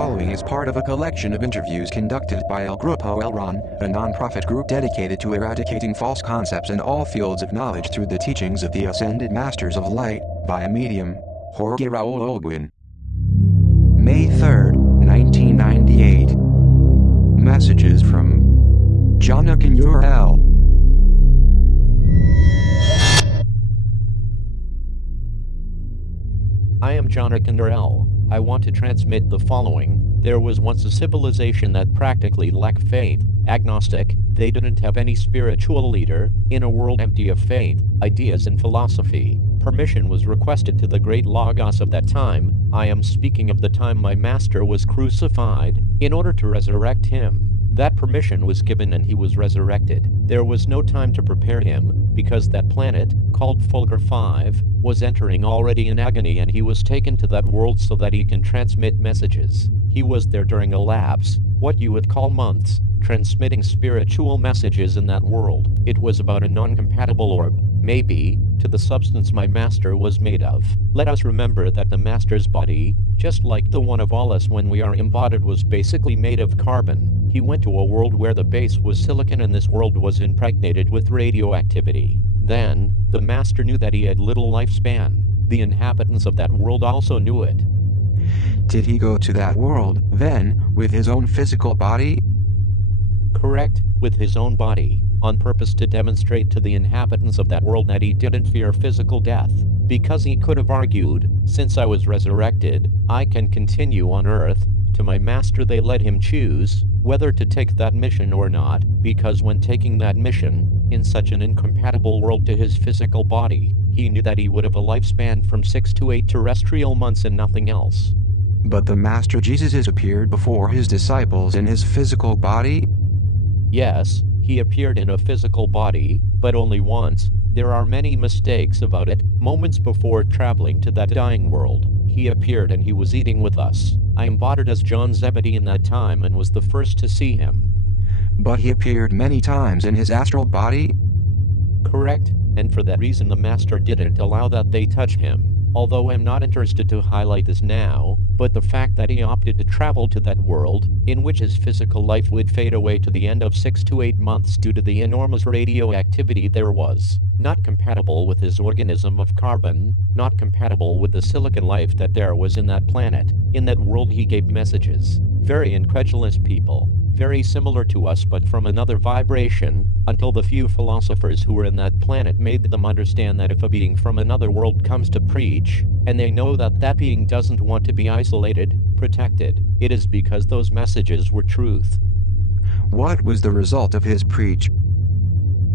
following is part of a collection of interviews conducted by El Grupo Elron, a non-profit group dedicated to eradicating false concepts in all fields of knowledge through the teachings of the Ascended Masters of Light, by medium, Jorge Raul Olguin. May 3, 1998. Messages from JOHNAKAN UR-EL. I am JOHNAKAN UR-EL. I want to transmit the following. There was once a civilization that practically lacked faith, agnostic. They didn't have any spiritual leader. In a world empty of faith, ideas and philosophy, permission was requested to the great Logos of that time. I am speaking of the time my master was crucified, in order to resurrect him. That permission was given and he was resurrected. There was no time to prepare him, because that planet, called Fulgur 5, was entering already in agony, and he was taken to that world so that he can transmit messages. He was there during a lapse, what you would call months, transmitting spiritual messages in that world. It was about a non-compatible orb, maybe, to the substance my master was made of. Let us remember that the master's body, just like the one of all us when we are embodied, was basically made of carbon. He went to a world where the base was silicon and this world was impregnated with radioactivity. Then, the master knew that he had little lifespan. The inhabitants of that world also knew it. Did he go to that world, then, with his own physical body? Correct, with his own body, on purpose to demonstrate to the inhabitants of that world that he didn't fear physical death. Because he could have argued, since I was resurrected, I can continue on Earth. To my master they let him choose whether to take that mission or not, because when taking that mission, in such an incompatible world to his physical body, he knew that he would have a lifespan from 6 to 8 terrestrial months and nothing else. But the Master Jesus appeared before his disciples in his physical body? Yes, he appeared in a physical body, but only once. There are many mistakes about it. Moments before traveling to that dying world, he appeared and he was eating with us. I embodied as John Zebedee in that time and was the first to see him. But he appeared many times in his astral body? Correct, and for that reason the master didn't allow that they touch him. Although I'm not interested to highlight this now, but the fact that he opted to travel to that world, in which his physical life would fade away to the end of 6 to 8 months due to the enormous radioactivity there was, not compatible with his organism of carbon, not compatible with the silicon life that there was in that planet. In that world he gave messages. Very incredulous people. Very similar to us but from another vibration, until the few philosophers who were in that planet made them understand that if a being from another world comes to preach, and they know that that being doesn't want to be isolated, protected, it is because those messages were truth. What was the result of his preach?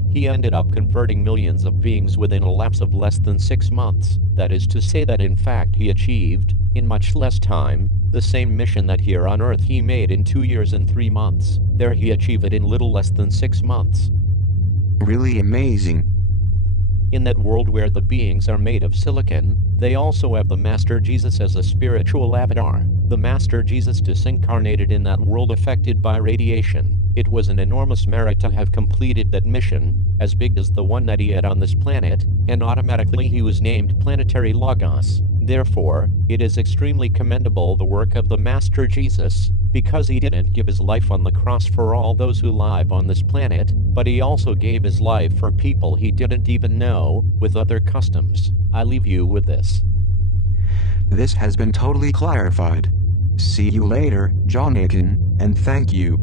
He ended up converting millions of beings within a lapse of less than 6 months. That is to say that in fact he achieved, in much less time, the same mission that here on Earth he made in 2 years and 3 months. There he achieved it in little less than 6 months. Really amazing. In that world where the beings are made of silicon, they also have the Master Jesus as a spiritual avatar. The Master Jesus disincarnated in that world affected by radiation. It was an enormous merit to have completed that mission, as big as the one that he had on this planet, and automatically he was named Planetary Logos. Therefore, it is extremely commendable the work of the Master Jesus, because he didn't give his life on the cross for all those who live on this planet, but he also gave his life for people he didn't even know, with other customs. I leave you with this. This has been totally clarified. See you later, JOHNAKAN, and thank you.